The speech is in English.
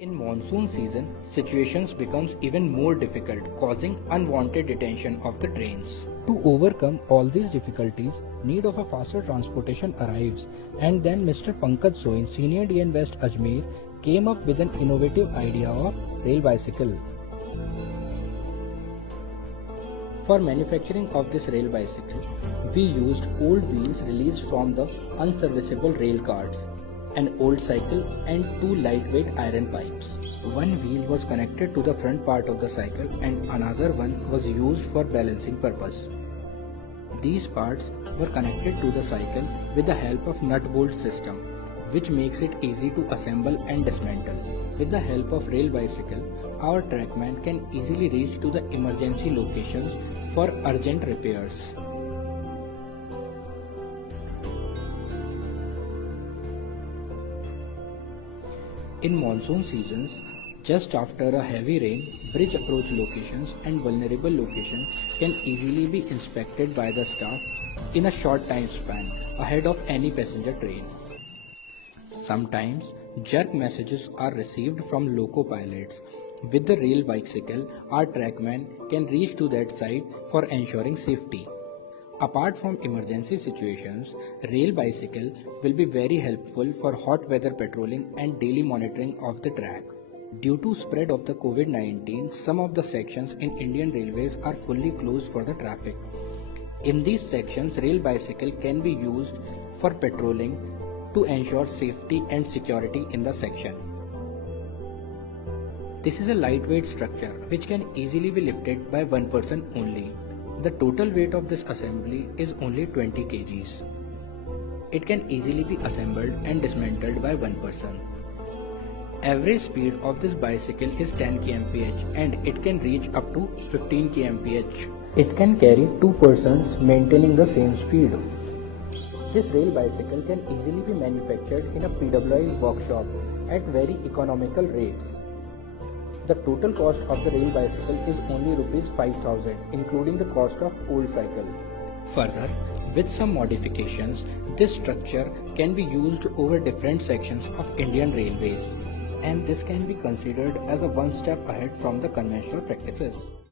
In monsoon season, situations becomes even more difficult, causing unwanted detention of the trains. To overcome all these difficulties, need of a faster transportation arrives, and then Mr. Pankaj Soin, Senior DN West Ajmer, came up with an innovative idea of rail bicycle. For manufacturing of this rail bicycle, we used old wheels released from the unserviceable rail cars, an old cycle and two lightweight iron pipes. One wheel was connected to the front part of the cycle and another one was used for balancing purpose. These parts were connected to the cycle with the help of nut-bolt system, which makes it easy to assemble and dismantle. With the help of rail bicycle, our trackman can easily reach to the emergency locations for urgent repairs. In monsoon seasons, just after a heavy rain, bridge approach locations and vulnerable locations can easily be inspected by the staff in a short time span ahead of any passenger train. Sometimes, jerk messages are received from loco pilots. With the rail bicycle, our trackman can reach to that site for ensuring safety. Apart from emergency situations, rail bicycle will be very helpful for hot weather patrolling and daily monitoring of the track. Due to spread of the COVID-19, some of the sections in Indian Railways are fully closed for the traffic. In these sections, rail bicycle can be used for patrolling to ensure safety and security in the section. This is a lightweight structure which can easily be lifted by one person only. The total weight of this assembly is only 20 kgs. It can easily be assembled and dismantled by one person. Average speed of this bicycle is 10 kmph and it can reach up to 15 kmph. It can carry two persons maintaining the same speed. This rail bicycle can easily be manufactured in a PWI workshop at very economical rates. The total cost of the rail bicycle is only Rs 5,000, including the cost of old cycle. Further, with some modifications, this structure can be used over different sections of Indian Railways, and this can be considered as a one step ahead from the conventional practices.